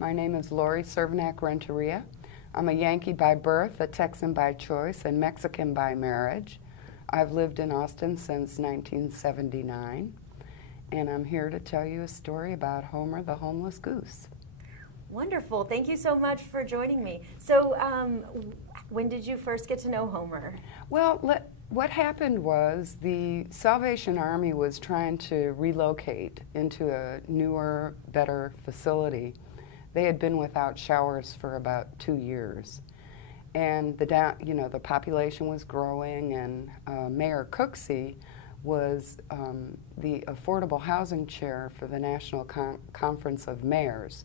My name is Lori Renteria. I'm a Yankee by birth, a Texan by choice, and Mexican by marriage. I've lived in Austin since 1979, and I'm here to tell you a story about Homer the homeless goose. Wonderful. Thank you so much for joining me. So, when did you first get to know Homer? Well, what happened was the Salvation Army was trying to relocate into a newer, better facility. They had been without showers for about 2 years. And the population was growing, and Mayor Cooksey was the affordable housing chair for the National Conference of Mayors.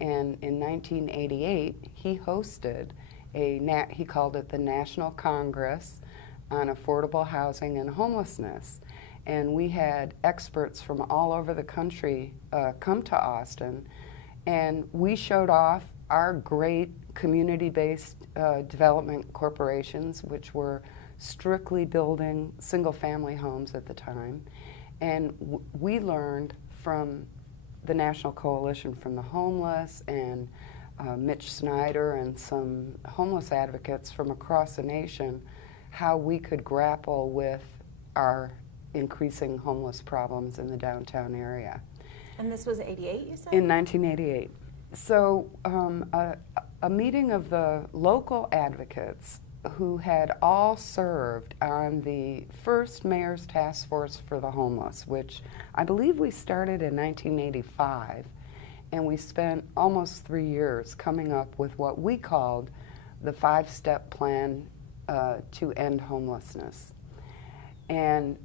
And in 1988, he hosted he called it the National Congress on Affordable Housing and Homelessness. And we had experts from all over the country come to Austin, and we showed off our great community-based development corporations, which were strictly building single-family homes at the time. And we learned from the National Coalition from the Homeless and Mitch Snyder and some homeless advocates from across the nation how we could grapple with our increasing homeless problems in the downtown area. And this was 88, you said? In 1988. So a meeting of the local advocates who had all served on the first Mayor's Task Force for the Homeless, which I believe we started in 1985, and we spent almost 3 years coming up with what we called the 5-step plan to end homelessness. And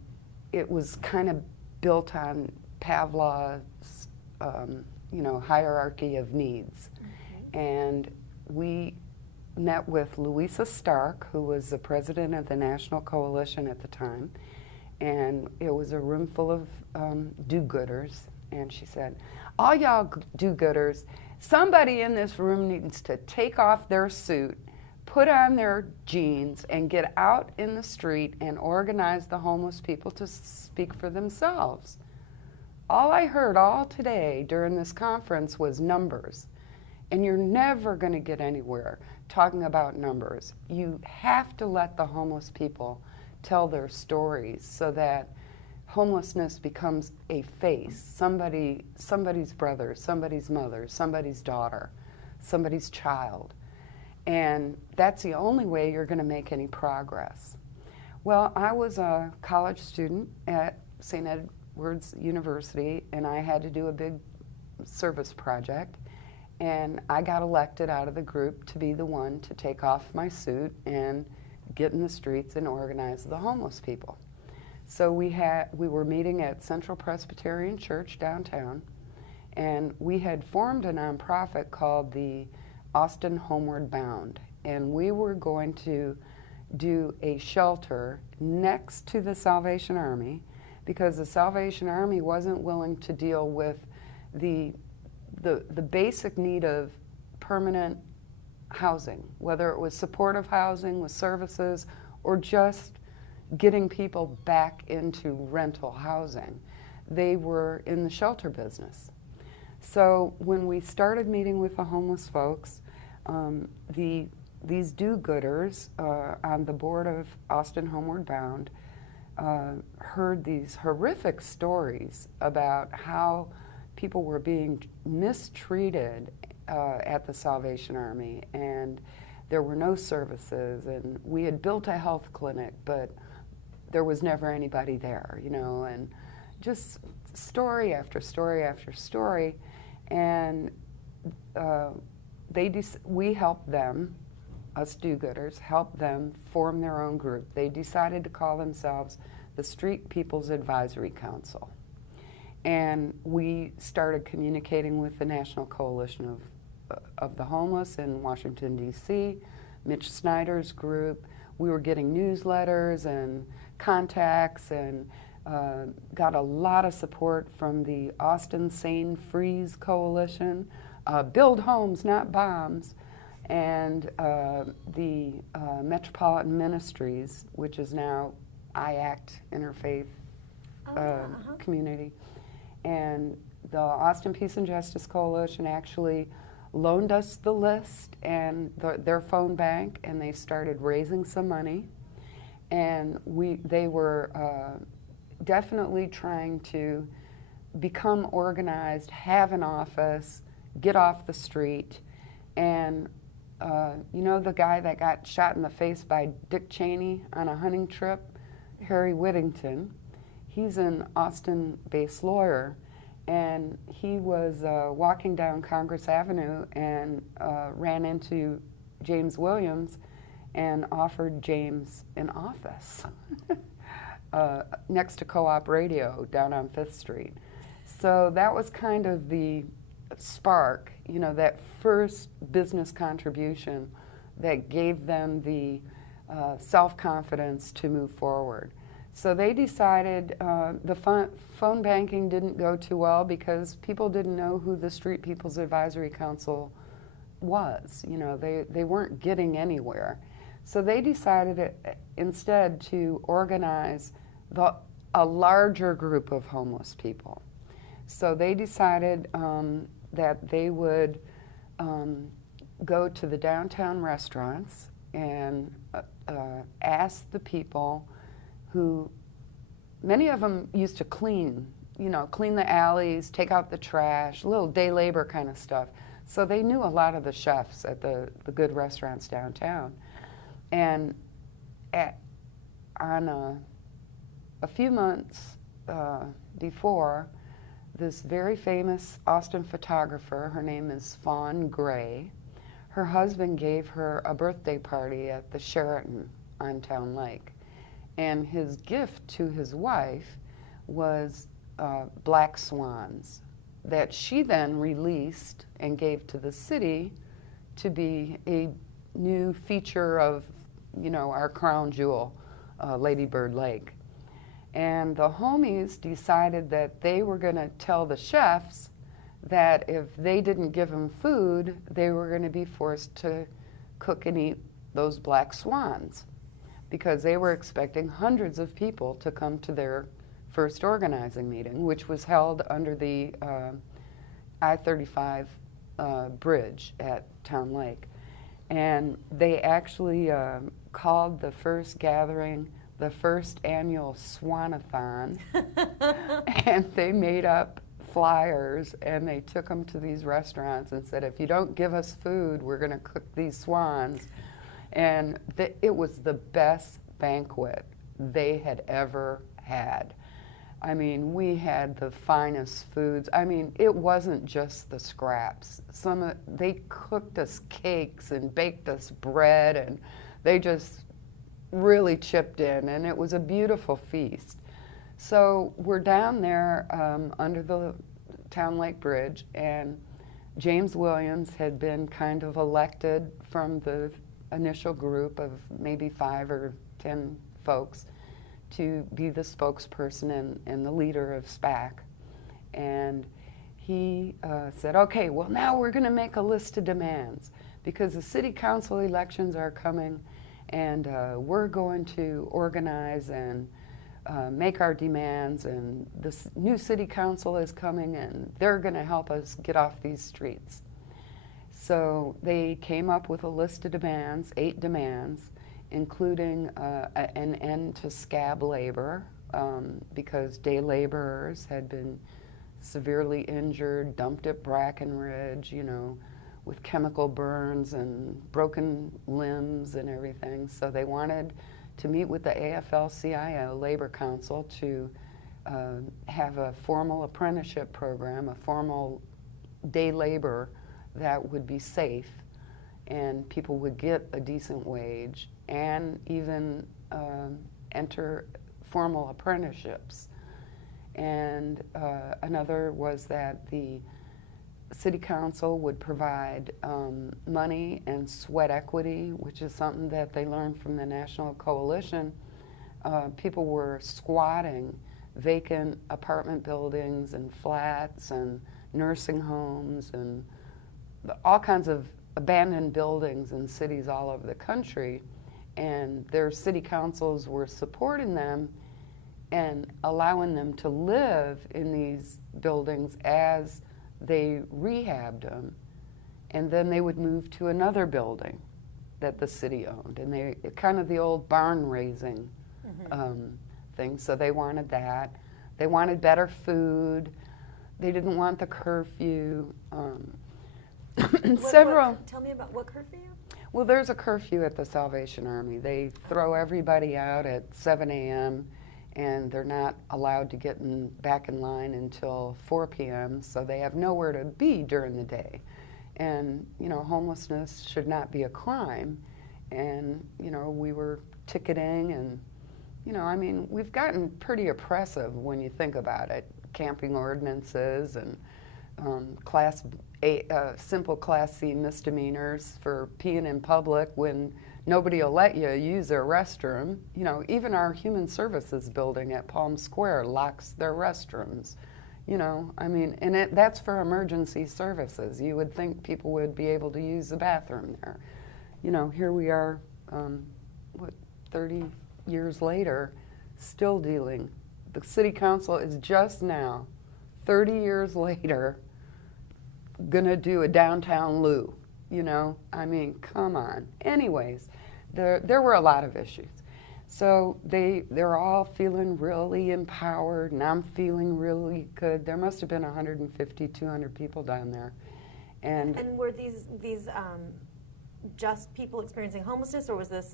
it was kind of built on Pavlov's hierarchy of needs. Mm-hmm. And we met with Louisa Stark, who was the president of the National Coalition at the time, and it was a room full of do-gooders, and she said, all y'all do-gooders, somebody in this room needs to take off their suit, put on their jeans, and get out in the street and organize the homeless people to speak for themselves. All I heard all today during this conference was numbers, and you're never going to get anywhere talking about numbers. You have to let the homeless people tell their stories so that homelessness becomes a face, somebody's brother, somebody's mother, somebody's daughter, somebody's child. And that's the only way you're going to make any progress. Well, I was a college student at St. Edward's University, and I had to do a big service project. And I got elected out of the group to be the one to take off my suit and get in the streets and organize the homeless people. So we were meeting at Central Presbyterian Church downtown, and we had formed a nonprofit called the Austin Homeward Bound, and we were going to do a shelter next to the Salvation Army because the Salvation Army wasn't willing to deal with the basic need of permanent housing, whether it was supportive housing with services or just getting people back into rental housing. They were in the shelter business. So when we started meeting with the homeless folks, these do-gooders on the board of Austin Homeward Bound heard these horrific stories about how people were being mistreated at the Salvation Army, and there were no services, and we had built a health clinic, but there was never anybody there, and just story after story after story. And we helped them, us do-gooders, helped them form their own group. They decided to call themselves the Street People's Advisory Council. And we started communicating with the National Coalition of the Homeless in Washington, D.C., Mitch Snyder's group. We were getting newsletters and contacts, and got a lot of support from the Austin Sane Freeze Coalition, Build Homes, Not Bombs, and the Metropolitan Ministries, which is now IACT Interfaith Community. And the Austin Peace and Justice Coalition actually loaned us the list and their phone bank, and they started raising some money. And they were definitely trying to become organized, have an office, get off the street. And you know the guy that got shot in the face by Dick Cheney on a hunting trip, Harry Whittington? He's an Austin-based lawyer, and he was walking down Congress Avenue and ran into James Williams and offered James an office next to Co-op Radio down on 5th Street. So that was kind of the spark, you know, that first business contribution that gave them the self-confidence to move forward. So they decided the phone banking didn't go too well because people didn't know who the Street People's Advisory Council was. You know, they weren't getting anywhere. So they decided instead to organize a larger group of homeless people. So they decided that they would go to the downtown restaurants and ask the people who, many of them used to clean the alleys, take out the trash, little day labor kind of stuff. So they knew a lot of the chefs at the good restaurants downtown. And on a few months before, this very famous Austin photographer, her name is Fawn Gray, her husband gave her a birthday party at the Sheraton on Town Lake. And his gift to his wife was black swans that she then released and gave to the city to be a new feature of, you know, our crown jewel, Lady Bird Lake. And the homies decided that they were going to tell the chefs that if they didn't give them food, they were going to be forced to cook and eat those black swans, because they were expecting hundreds of people to come to their first organizing meeting, which was held under the I-35 bridge at Town Lake. And they actually called the first gathering the first annual Swanathon, and they made up flyers and they took them to these restaurants and said, if you don't give us food, we're going to cook these swans. And it was the best banquet they had ever had. I mean, we had the finest foods. I mean, it wasn't just the scraps. They cooked us cakes and baked us bread, and they just really chipped in, and it was a beautiful feast. So we're down there under the Town Lake Bridge, and James Williams had been kind of elected from the initial group of maybe 5 or 10 folks to be the spokesperson and the leader of SPAC. And he said, okay, well now we're going to make a list of demands because the city council elections are coming, and we're going to organize and make our demands, and this new city council is coming and they're going to help us get off these streets. So they came up with a list of demands, 8 demands, including an end to scab labor, because day laborers had been severely injured, dumped at Brackenridge, you know, with chemical burns and broken limbs and everything. So they wanted to meet with the AFL-CIO Labor Council to have a formal apprenticeship program, a formal day labor that would be safe, and people would get a decent wage and even enter formal apprenticeships. And another was that the City Council would provide money and sweat equity, which is something that they learned from the National Coalition. People were squatting vacant apartment buildings and flats and nursing homes and all kinds of abandoned buildings in cities all over the country, and their city councils were supporting them and allowing them to live in these buildings as they rehabbed them and then they would move to another building that the city owned, and they kind of the old barn raising thing. So they wanted that. They wanted better food. They didn't want the curfew. Tell me about what curfew? Well, there's a curfew at the Salvation Army. They throw everybody out at 7 a.m. and they're not allowed to get back in line until 4 p.m. So they have nowhere to be during the day. And, you know, homelessness should not be a crime. And, you know, we were ticketing and, you know, I mean, we've gotten pretty oppressive when you think about it. Camping ordinances and simple Class C misdemeanors for peeing in public when nobody will let you use their restroom. You know, even our Human Services building at Palm Square locks their restrooms. You know, I mean, and that's for emergency services. You would think people would be able to use the bathroom there. You know, here we are, 30 years later, still dealing. The city council is just now, 30 years later, gonna do a downtown loo, you know? I mean, come on. Anyways, there were a lot of issues. So they're all feeling really empowered, and I'm feeling really good. There must have been 150, 200 people down there. And were these just people experiencing homelessness, or was this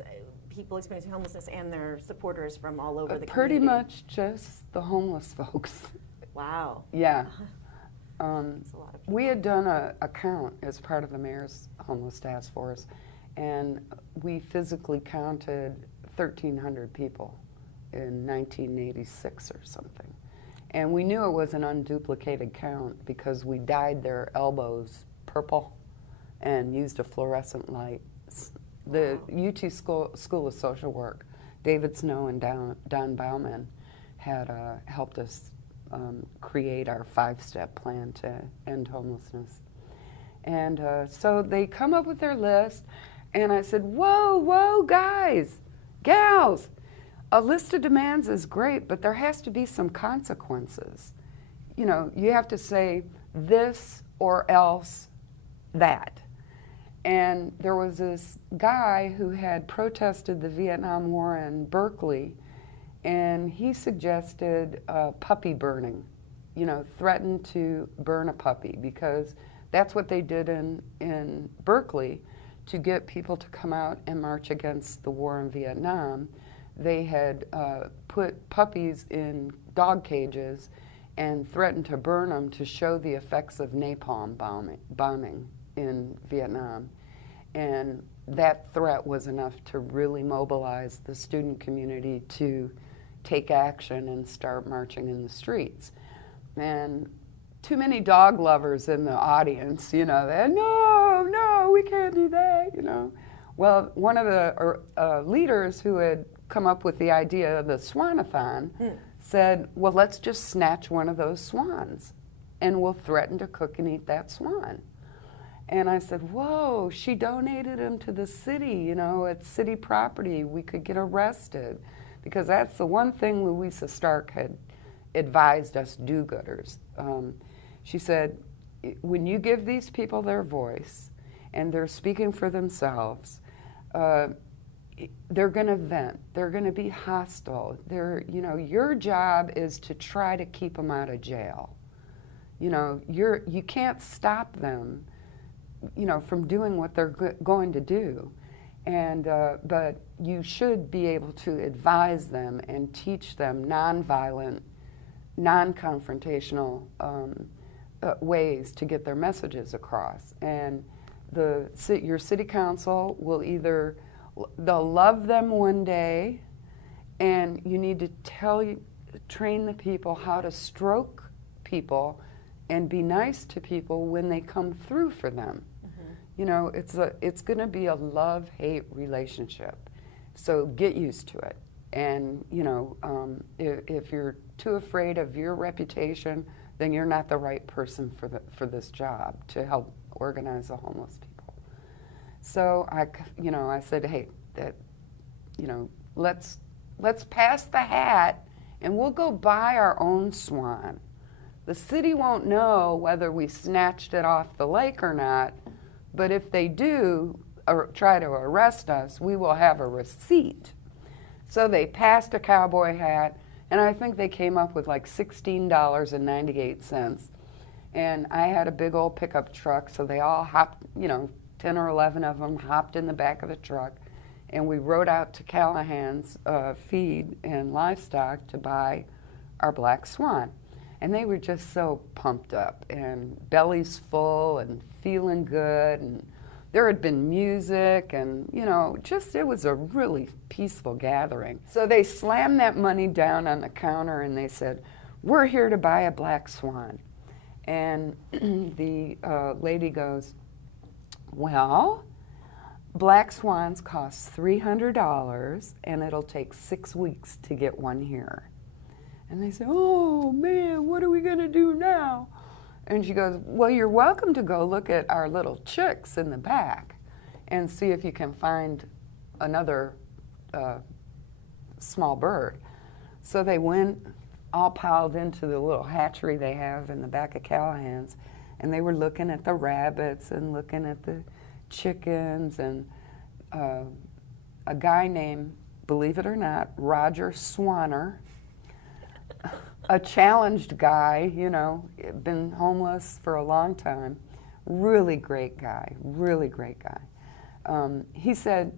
people experiencing homelessness and their supporters from all over the community? Pretty much just the homeless folks. Wow. Yeah. That's a lot of people. We had done a count as part of the mayor's homeless task force, and we physically counted 1,300 people in 1986 or something. And we knew it was an unduplicated count because we dyed their elbows purple and used a fluorescent light. The UT School of Social Work, David Snow and Don Bauman had helped us create our 5-step plan to end homelessness. And so they come up with their list, and I said, whoa, guys, gals, a list of demands is great, but there has to be some consequences. You know, you have to say this or else that. And there was this guy who had protested the Vietnam War in Berkeley, and he suggested puppy burning, you know, threatened to burn a puppy, because that's what they did in Berkeley to get people to come out and march against the war in Vietnam. They had put puppies in dog cages and threatened to burn them to show the effects of napalm bombing in Vietnam. And that threat was enough to really mobilize the student community to take action and start marching in the streets. And too many dog lovers in the audience, you know, they're, no, we can't do that, you know. Well, one of the leaders who had come up with the idea of the Swanathon said, well, let's just snatch one of those swans and we'll threaten to cook and eat that swan. And I said, whoa, she donated him to the city, you know, it's city property, we could get arrested. Because that's the one thing Louisa Stark had advised us do-gooders. She said, when you give these people their voice and they're speaking for themselves, they're going to vent, they're going to be hostile. You know, your job is to try to keep them out of jail. You know, you can't stop them, you know, from doing what they're going to do. And, but you should be able to advise them and teach them nonviolent, non-confrontational ways to get their messages across. And your city council will they'll love them one day, and you need to train the people how to stroke people and be nice to people when they come through for them. You know, it's going to be a love-hate relationship, so get used to it. And you know, if you're too afraid of your reputation, then you're not the right person for this job to help organize the homeless people. So I said, hey, let's pass the hat, and we'll go buy our own swan. The city won't know whether we snatched it off the lake or not, but if they do try to arrest us, we will have a receipt. So they passed a cowboy hat, and I think they came up with like $16.98. And I had a big old pickup truck, so they all hopped, 10 or 11 of them hopped in the back of the truck, and we rode out to Callahan's feed and livestock to buy our black swan. And they were just so pumped up and bellies full and feeling good, and there had been music and, it was a really peaceful gathering. So they slammed that money down on the counter and they said, "We're here to buy a black swan." And the lady goes, "Well, black swans cost $300 and it'll take 6 weeks to get one here." And they say, "Oh man, what are we gonna do now?" And she goes, "Well, you're welcome to go look at our little chicks in the back and see if you can find another small bird." So they went all piled into the little hatchery they have in the back of Callahan's, and they were looking at the rabbits and looking at the chickens, and a guy named, believe it or not, Roger Swanner, a challenged guy, been homeless for a long time, really great guy. He said,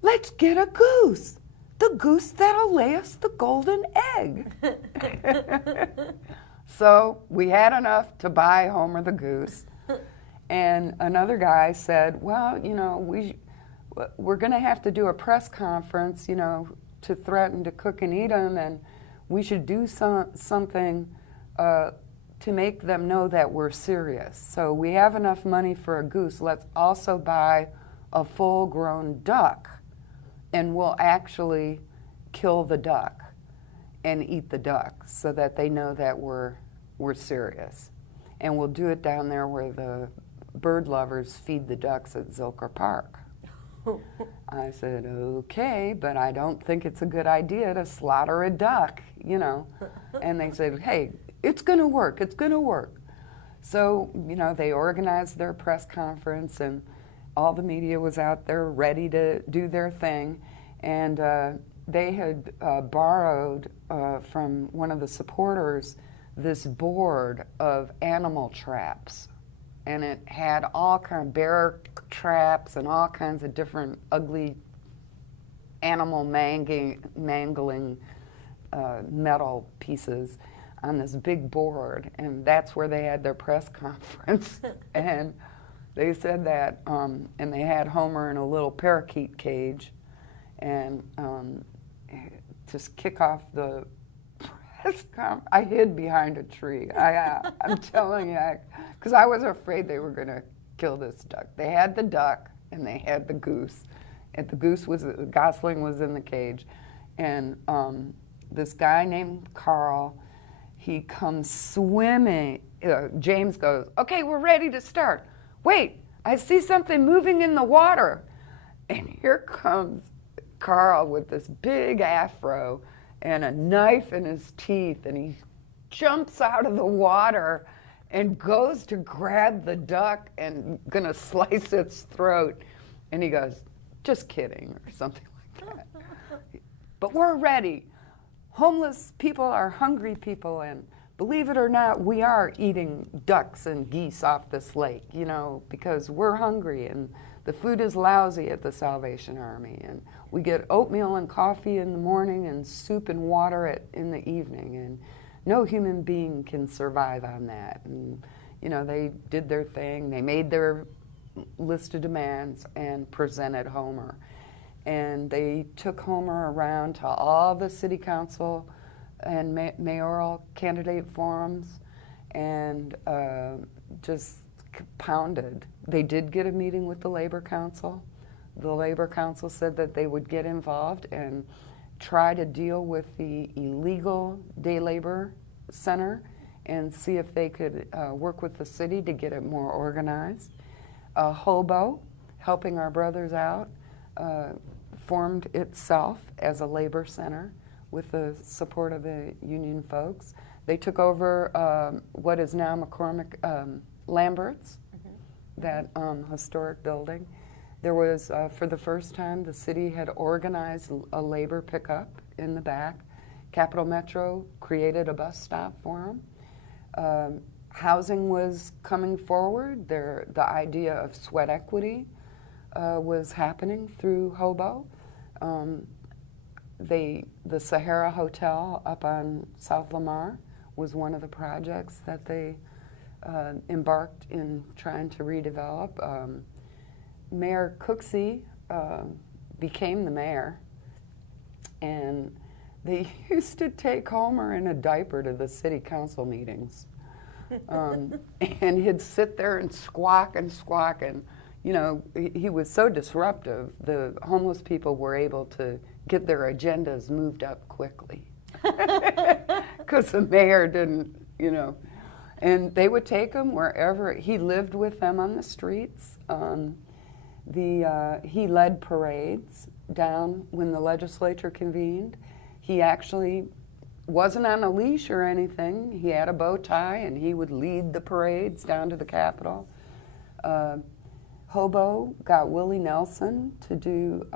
"Let's get a goose, the goose that'll lay us the golden egg." So we had enough to buy Homer the goose, and another guy said, "Well, we're going to have to do a press conference, to threaten to cook and eat them, and we should do something to make them know that we're serious. So we have enough money for a goose. Let's also buy a full-grown duck, and we'll actually kill the duck and eat the duck so that they know that we're serious. And we'll do it down there where the bird lovers feed the ducks at Zilker Park." I said, "Okay, but I don't think it's a good idea to slaughter a duck, And they said, "Hey, it's going to work. So, they organized their press conference, and all the media was out there ready to do their thing. And they had borrowed from one of the supporters this board of animal traps. And it had all kind of bear traps and all kinds of different ugly animal mangling metal pieces on this big board. And that's where they had their press conference. And they said that, and they had Homer in a little parakeet cage. And to kick off the press conference, I hid behind a tree. I'm telling you, because I was afraid they were going to kill this duck. They had the duck and they had the goose. And the gosling was in the cage. And this guy named Carl, he comes swimming. James goes, "Okay, we're ready to start. Wait, I see something moving in the water." And here comes Carl with this big afro and a knife in his teeth, and he jumps out of the water and goes to grab the duck and gonna slice its throat. And he goes, "Just kidding," or something like that. "But we're ready. Homeless people are hungry people, and believe it or not, we are eating ducks and geese off this lake, because we're hungry, and the food is lousy at the Salvation Army, and we get oatmeal and coffee in the morning and soup and water in the evening, and no human being can survive on that." And, they did their thing. They made their list of demands and presented Homer. And they took Homer around to all the city council and mayoral candidate forums and just pounded. They did get a meeting with the Labor Council. The Labor Council said that they would get involved and try to deal with the illegal day labor center and see if they could work with the city to get it more organized. Hobo, helping our brothers out, formed itself as a labor center with the support of the union folks. They took over what is now McCormick Lambert's, that historic building. There was, for the first time, the city had organized a labor pickup in the back. Capital Metro created a bus stop for them. Housing was coming forward. The idea of sweat equity was happening through Hobo. The Sahara Hotel up on South Lamar was one of the projects that they embarked in trying to redevelop. Mayor Cooksey became the mayor, and they used to take Homer in a diaper to the city council meetings. And he'd sit there and squawk, and, you know, he was so disruptive, the homeless people were able to get their agendas moved up quickly. Because the mayor didn't, you know. And they would take him wherever. He lived with them on the streets. He led parades down when the legislature convened. He actually wasn't on a leash or anything. He had a bow tie, and he would lead the parades down to the Capitol. Hobo got Willie Nelson to do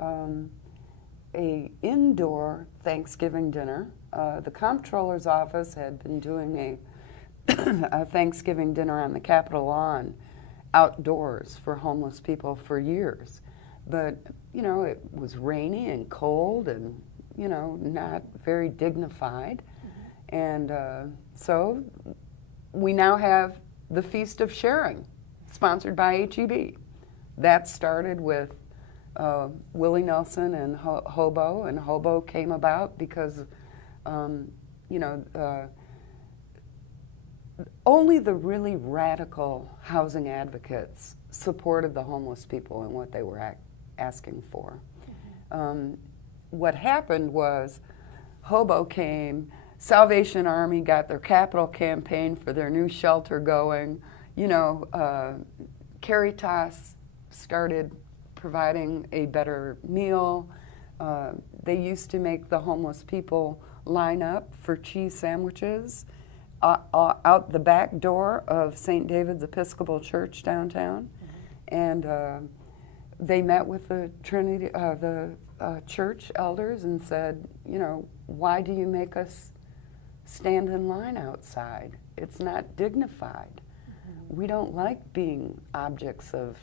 a indoor Thanksgiving dinner. The comptroller's office had been doing a Thanksgiving dinner on the Capitol lawn outdoors for homeless people for years. But, you know, it was rainy and cold and, you know, not very dignified. And so we now have the Feast of Sharing, sponsored by HEB. That started with Willie Nelson and Hobo, and Hobo came about because, you know, only the really radical housing advocates supported the homeless people and what they were asking for. What happened was Hobo came, Salvation Army got their capital campaign for their new shelter going, you know, Caritas started providing a better meal. They used to make the homeless people line up for cheese sandwiches out the back door of St. David's Episcopal Church downtown. And they met with the Trinity, the church elders and said, you know, why do you make us stand in line outside? It's not dignified. We don't like being objects of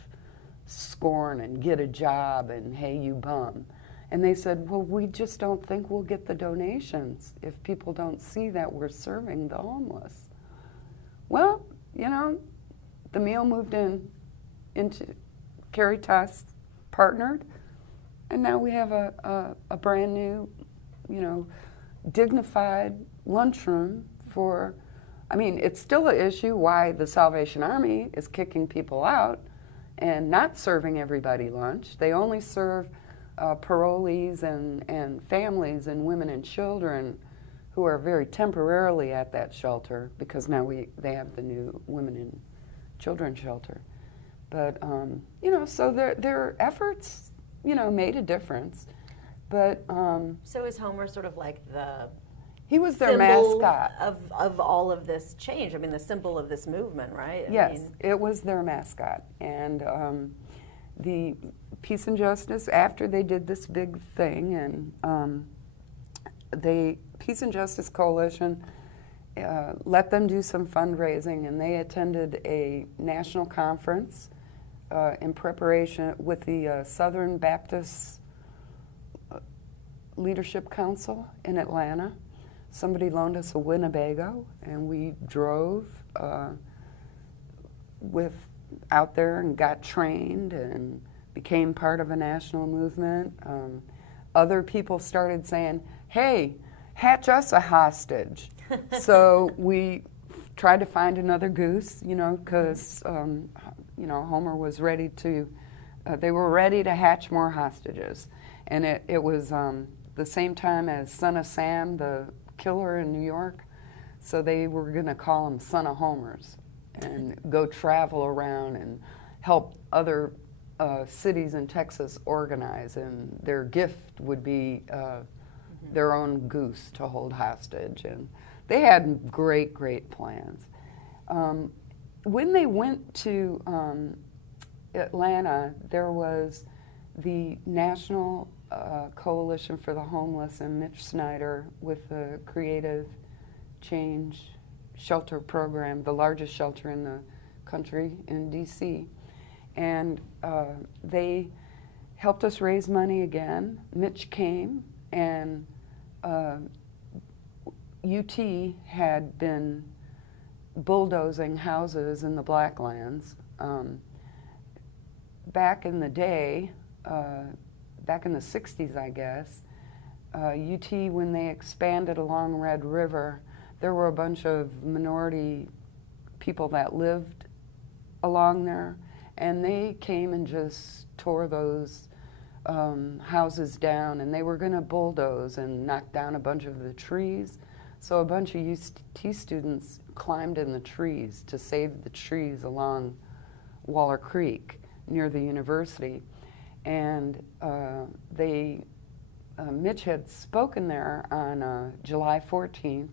scorn and get a job and hey, you bum. And they said, well, we just don't think we'll get the donations if people don't see that we're serving the homeless. Well, you know, the meal moved into Caritas partnered, and now we have a brand new, you know, dignified lunchroom for, I mean, it's still an issue why the Salvation Army is kicking people out and not serving everybody lunch. They only serve parolees and families and women and children who are very temporarily at that shelter because now they have the new women and children shelter. But, you know, so their efforts, you know, made a difference. But so is Homer sort of like the he was their symbol mascot of all of this change? I mean, the symbol of this movement, right? Yes, it was their mascot. And the Peace and Justice, after they did this big thing, and the Peace and Justice Coalition let them do some fundraising, and they attended a national conference in preparation with the Southern Baptist Leadership Council in Atlanta. Somebody loaned us a Winnebago, and we drove out there and got trained and became part of a national movement. Other people started saying, hey, hatch us a hostage. So we tried to find another Goose, you know, because, you know, Homer was ready to, they were ready to hatch more hostages. And it was the same time as Son of Sam, the killer in New York. So they were going to call him Son of Homers and go travel around and help other cities in Texas organize. And their gift would be their own goose to hold hostage. And they had great, great plans. When they went to Atlanta, there was the National Coalition for the Homeless and Mitch Snyder with the Creative Change Shelter Program, the largest shelter in the country in D.C. And they helped us raise money again. Mitch came, and UT had been bulldozing houses in the Blacklands. Back in the day, back in the 60s, I guess, UT, when they expanded along Red River, there were a bunch of minority people that lived along there, and they came and just tore those houses down, and they were going to bulldoze and knock down a bunch of the trees. So a bunch of UT students climbed in the trees to save the trees along Waller Creek near the university. And Mitch had spoken there on July 14th.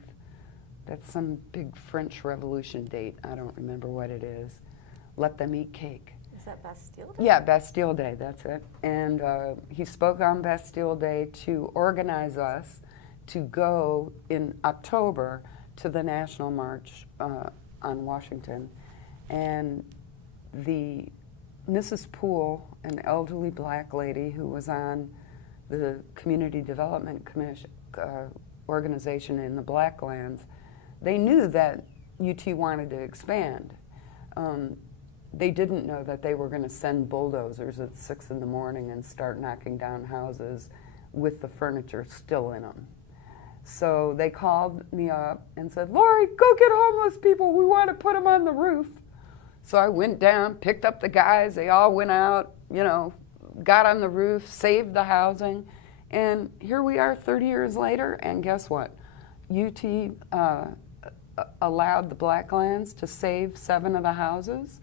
That's some big French Revolution date. I don't remember what it is. Let them eat cake. Is that Bastille Day? Yeah, Bastille Day, that's it. And he spoke on Bastille Day to organize us to go in October to the National March on Washington. And the Mrs. Poole, an elderly black lady who was on the Community Development Commission organization in the Blacklands, they knew that UT wanted to expand. They didn't know that they were going to send bulldozers at 6 in the morning and start knocking down houses with the furniture still in them. So they called me up and said, "Lori, go get homeless people. We want to put them on the roof." So I went down, picked up the guys. They all went out, got on the roof, saved the housing. And here we are 30 years later, and guess what? UT allowed the Blacklands to save 7 of the houses,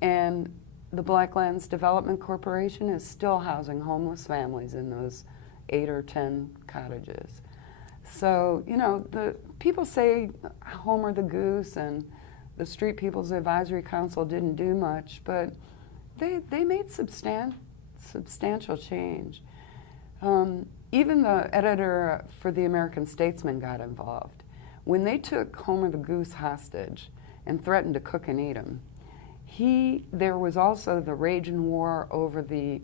and the Blacklands Development Corporation is still housing homeless families in those 8 or 10 cottages. So, the people say Homer the Goose and the Street People's Advisory Council didn't do much, but they made substantial change. Even the editor for the American Statesman got involved. When they took Homer the Goose hostage and threatened to cook and eat him, there was also the raging war over the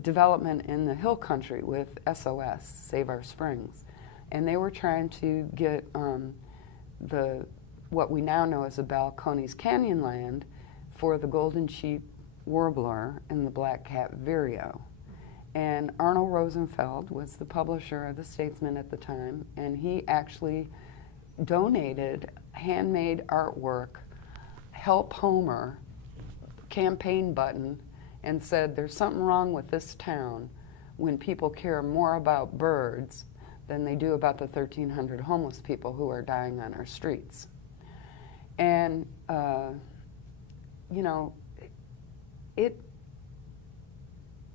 development in the hill country with SOS, Save Our Springs. And they were trying to get what we now know as the Balcones Canyon land for the golden sheep warbler and the black-cap vireo. And Arnold Rosenfeld was the publisher of the Statesman at the time, and he actually donated handmade artwork, Help Homer campaign button, and said there's something wrong with this town when people care more about birds than they do about the 1,300 homeless people who are dying on our streets. And,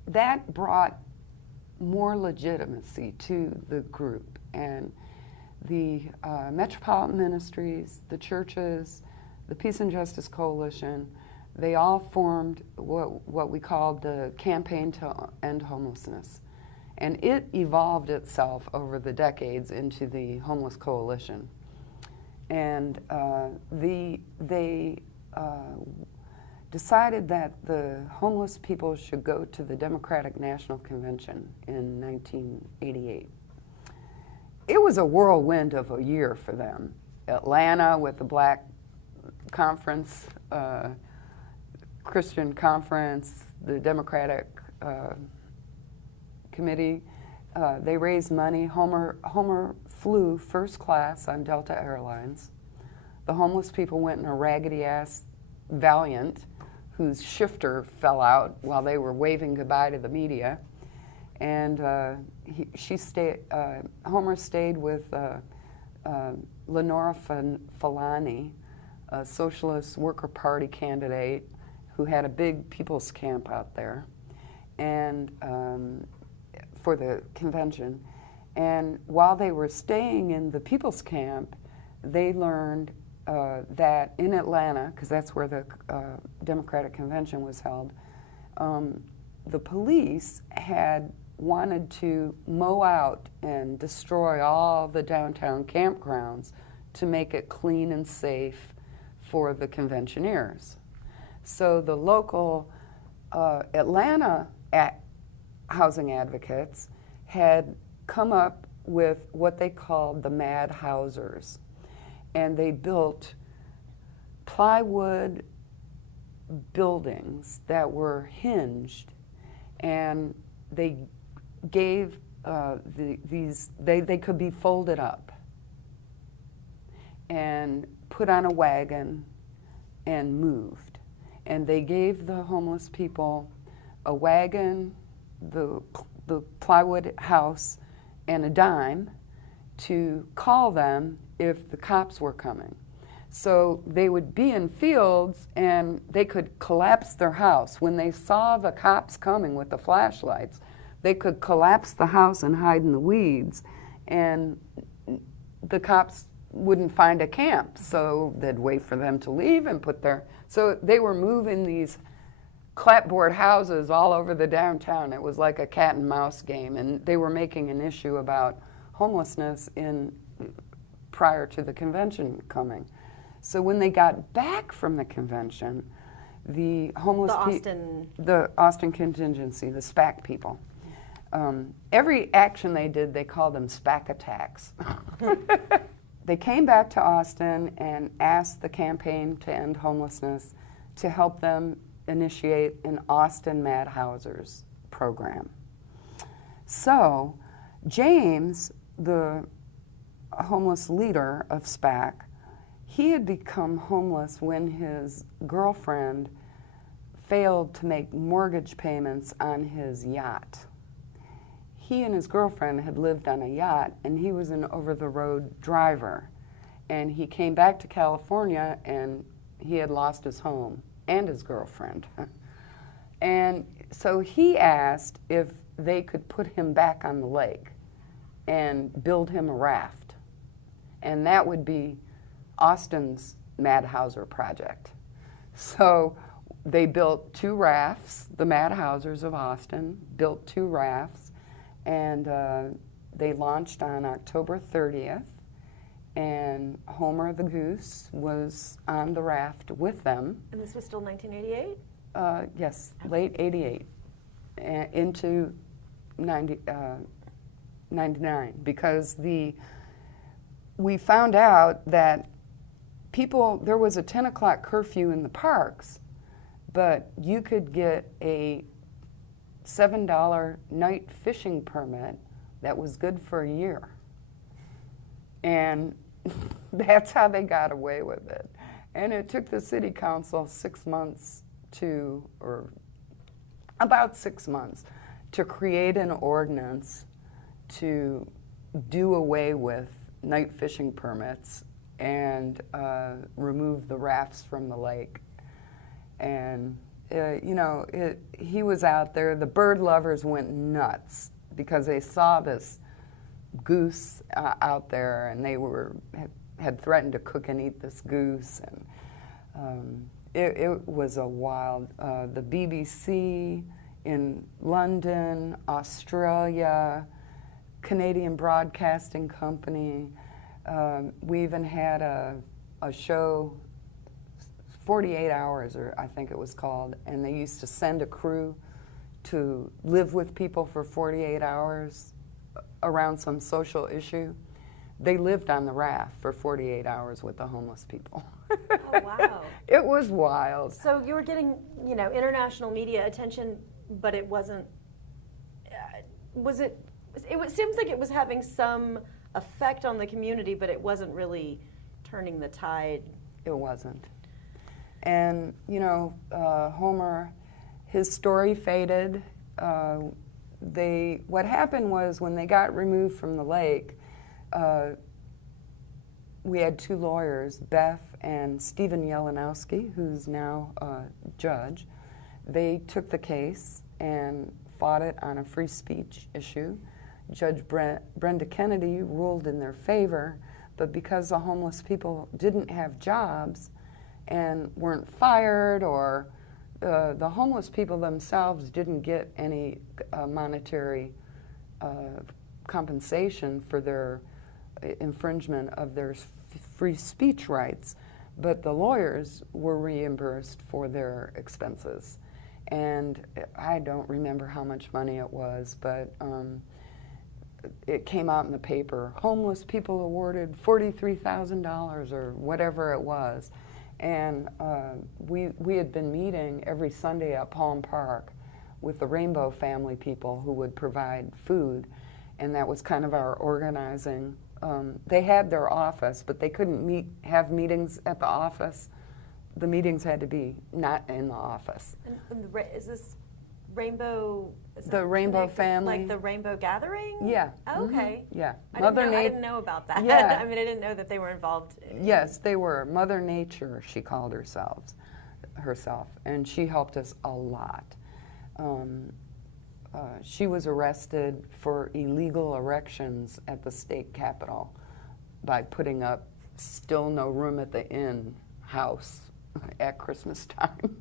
that brought more legitimacy to the group. And the Metropolitan Ministries, the churches, the Peace and Justice Coalition, they all formed what we called the Campaign to End Homelessness. And it evolved itself over the decades into the Homeless Coalition. And they decided that the homeless people should go to the Democratic National Convention in 1988. It was a whirlwind of a year for them. Atlanta with the Black Conference, Christian Conference, the Democratic Committee, they raised money. Homer flew first class on Delta Airlines. The homeless people went in a raggedy-ass Valiant, whose shifter fell out while they were waving goodbye to the media. And Homer stayed with Lenora Falani, a Socialist Worker Party candidate who had a big people's camp out there, and for the convention. And while they were staying in the people's camp, they learned that in Atlanta, because that's where the Democratic Convention was held, the police had wanted to mow out and destroy all the downtown campgrounds to make it clean and safe for the conventioneers. So the local Atlanta housing advocates had come up with what they called the Mad Housers. And they built plywood buildings that were hinged, and they gave they could be folded up and put on a wagon and moved. And they gave the homeless people a wagon, the plywood house, and a dime to call them if the cops were coming. So they would be in fields and they could collapse their house. When they saw the cops coming with the flashlights, they could collapse the house and hide in the weeds, and the cops wouldn't find a camp. So they'd wait for them to leave and so they were moving these clapboard houses all over the downtown. It was like a cat and mouse game, and they were making an issue about homelessness prior to the convention coming. So when they got back from the convention, the homeless the Austin contingency, the SPAC people, every action they did, they called them SPAC attacks. They came back to Austin and asked the campaign to end homelessness to help them initiate an Austin Mad Housers program. So James, the homeless leader of SPAC, he had become homeless when his girlfriend failed to make mortgage payments on his yacht. He and his girlfriend had lived on a yacht, and he was an over-the-road driver. And he came back to California, and he had lost his home and his girlfriend. And so he asked if they could put him back on the lake and build him a raft. And that would be Austin's Mad Houser project. So they built 2 rafts. The Mad Housers of Austin built 2 rafts, and they launched on October 30th, and Homer the Goose was on the raft with them. And this was still 1988? Yes, late 88 into 99, because we found out that there was a 10 o'clock curfew in the parks, but you could get a $7 night fishing permit that was good for a year. And that's how they got away with it. And it took the city council 6 months or about 6 months, to create an ordinance to do away with night fishing permits and remove the rafts from the lake. And he was out there. The bird lovers went nuts because they saw this goose out there, and they had threatened to cook and eat this goose. And it was a wild. The BBC in London, Australia, Canadian Broadcasting Company. We even had a show, 48 Hours, or I think it was called, and they used to send a crew to live with people for 48 hours around some social issue. They lived on the raft for 48 hours with the homeless people. Oh, wow. It was wild. So you were getting, international media attention, but it wasn't, it seems like it was having some effect on the community, but it wasn't really turning the tide. It wasn't. And, Homer, his story faded. What happened was, when they got removed from the lake, we had 2 lawyers, Beth and Stephen Jelenowski, who's now a judge. They took the case and fought it on a free speech issue. Judge Brenda Kennedy ruled in their favor, but because the homeless people didn't have jobs and weren't fired, or the homeless people themselves didn't get any monetary compensation for their infringement of their free speech rights, but the lawyers were reimbursed for their expenses. And I don't remember how much money it was, but it came out in the paper, homeless people awarded $43,000 or whatever it was. And we had been meeting every Sunday at Palm Park with the Rainbow family people who would provide food, and that was kind of our organizing. They had their office, but they couldn't have meetings at the office. The meetings had to be not in the office. And is this Rainbow? Is The that Rainbow connected, family. like the Rainbow Gathering? Yeah. Oh, okay. Yeah. I didn't know about that. Yeah. I mean, I didn't know that they were involved. Yes, they were. Mother Nature, she called herself, and she helped us a lot. She was arrested for illegal erections at the state capitol by putting up "Still No Room at the Inn" house at Christmas time.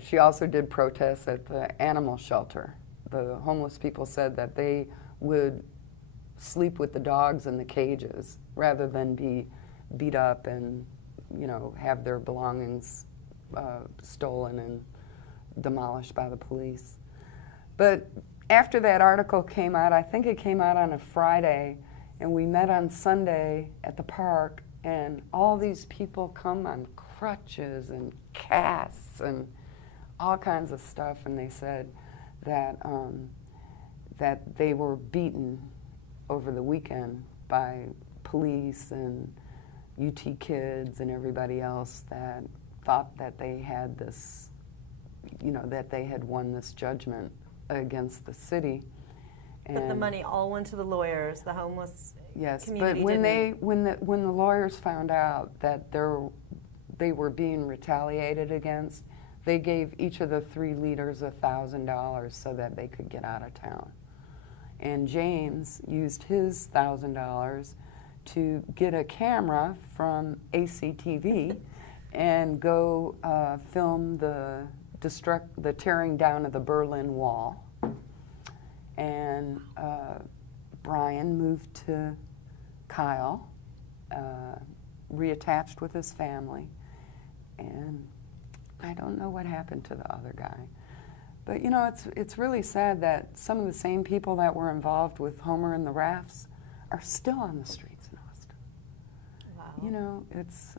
She also did protests at the animal shelter. The homeless people said that they would sleep with the dogs in the cages rather than be beat up and, have their belongings stolen and demolished by the police. But after that article came out, I think it came out on a Friday, and we met on Sunday at the park, and all these people come on crutches and casts and all kinds of stuff, and they said that that they were beaten over the weekend by police and UT kids and everybody else that thought that they had this, that they had won this judgment against the city. But the money all went to the lawyers, the homeless community. But when the lawyers found out that they were being retaliated against, they gave each of the 3 leaders $1,000 so that they could get out of town. And James used his $1,000 to get a camera from ACTV and go film the tearing down of the Berlin Wall. And Brian moved to Kyle, reattached with his family, and I don't know what happened to the other guy. But it's really sad that some of the same people that were involved with Homer and the Rafts are still on the streets in Austin. Wow. It's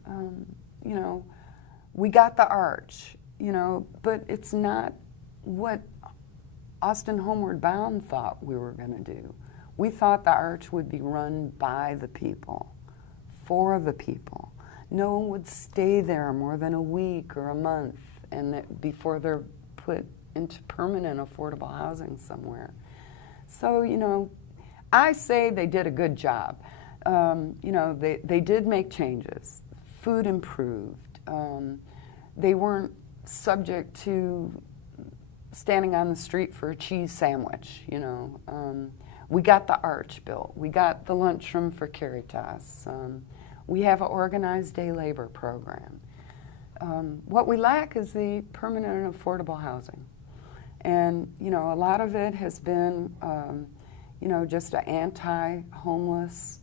we got the arch, but it's not what Austin Homeward Bound thought we were going to do. We thought the arch would be run by the people, for the people. No one would stay there more than a week or a month, and that before they're put into permanent affordable housing somewhere. So, I say they did a good job. They did make changes. Food improved. They weren't subject to standing on the street for a cheese sandwich, We got the arch built. We got the lunchroom for Caritas. We have an organized day labor program. What we lack is the permanent and affordable housing. And, a lot of it has been, just an anti-homeless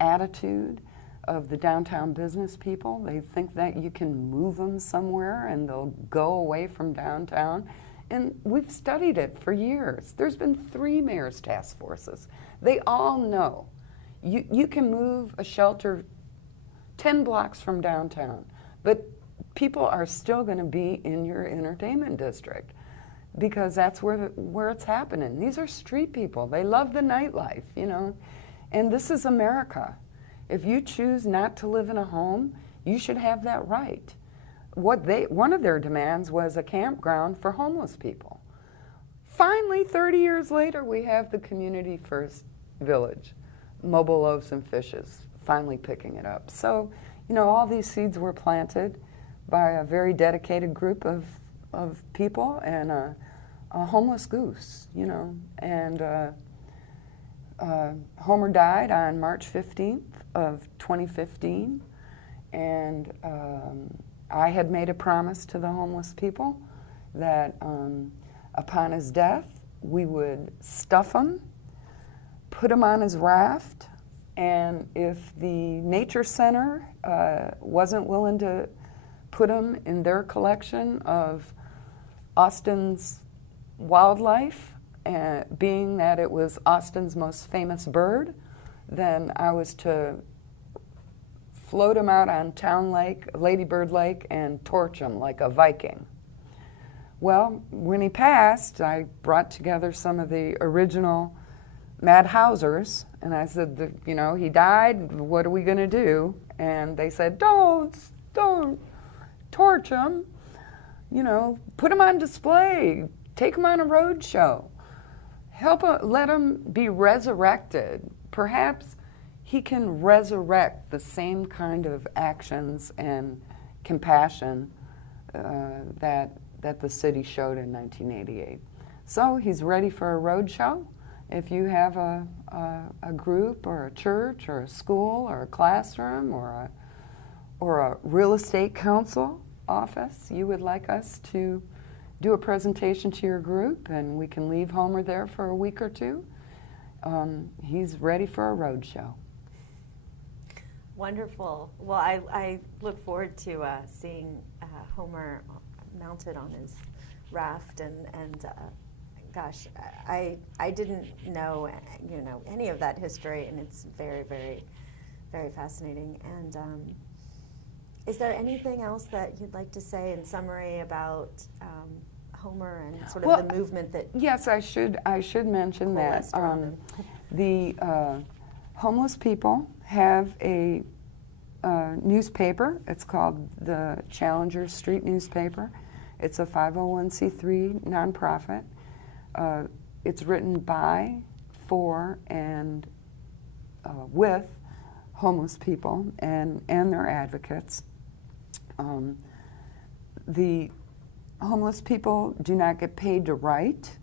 attitude of the downtown business people. They think that you can move them somewhere and they'll go away from downtown. And we've studied it for years. There's been 3 mayor's task forces. They all know you can move a shelter 10 blocks from downtown, but people are still going to be in your entertainment district because that's where it's happening. These are street people. They love the nightlife, and this is America. If you choose not to live in a home, you should have that right. One of their demands was a campground for homeless people. Finally, 30 years later, we have the Community First Village, Mobile Loaves and Fishes, finally picking it up. So, all these seeds were planted by a very dedicated group of people and a homeless Goose, and Homer died on March 15th of 2015, and I had made a promise to the homeless people that upon his death, we would stuff him, put him on his raft, and if the nature center wasn't willing to put him in their collection of Austin's wildlife, being that it was Austin's most famous bird, then I was to float him out on Town Lake, Lady Bird Lake, and torch him like a Viking. Well, when he passed, I brought together some of the original Madhausers, and I said, you know, he died, what are we going to do? And they said, don't torch him, you know, put him on display, take him on a road show, let him be resurrected. Perhaps he can resurrect the same kind of actions and compassion that the city showed in 1988. So he's ready for a road show. If you have a group or a church or a school or a classroom or a real estate council office, you would like us to do a presentation to your group, and we can leave Homer there for a week or two, he's ready for a road show. Wonderful. Well, I look forward to seeing Homer mounted on his raft, and gosh, I didn't know any of that history, and it's very, very, very fascinating. And is there anything else that you'd like to say in summary about Homer and sort of the movement that? Yes, I should mention that the homeless people have a newspaper. It's called the Challenger Street Newspaper. It's a 501c3 nonprofit. It's written by, for, and with homeless people and their advocates. The homeless people do not get paid to write,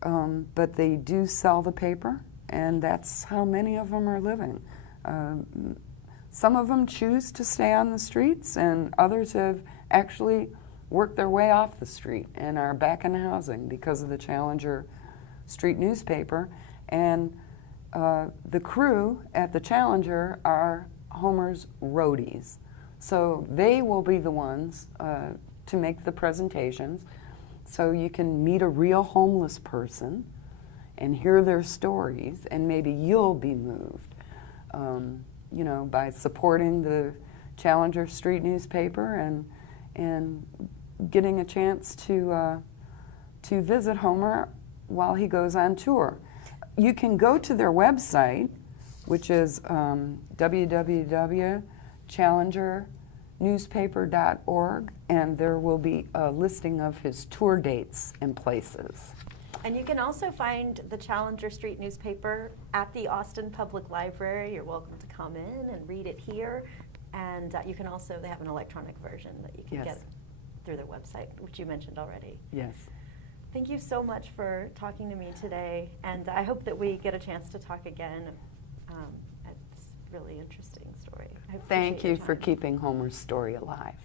but they do sell the paper, and that's how many of them are living. Some of them choose to stay on the streets, and others have actually worked their way off the street and are back in housing because of the Challenger Street newspaper. And the crew at the Challenger are Homer's roadies. So they will be the ones to make the presentations. So you can meet a real homeless person and hear their stories, and maybe you'll be moved, by supporting the Challenger Street newspaper and getting a chance to visit Homer while he goes on tour. You can go to their website, which is www.challengernewspaper.org, and there will be a listing of his tour dates and places. And you can also find the Challenger Street newspaper at the Austin Public Library. You're welcome to come in and read it here. And you can also, they have an electronic version that you can get through their website, which you mentioned already. Yes. Thank you so much for talking to me today. And I hope that we get a chance to talk again at this really interesting story. Thank you for keeping Homer's story alive.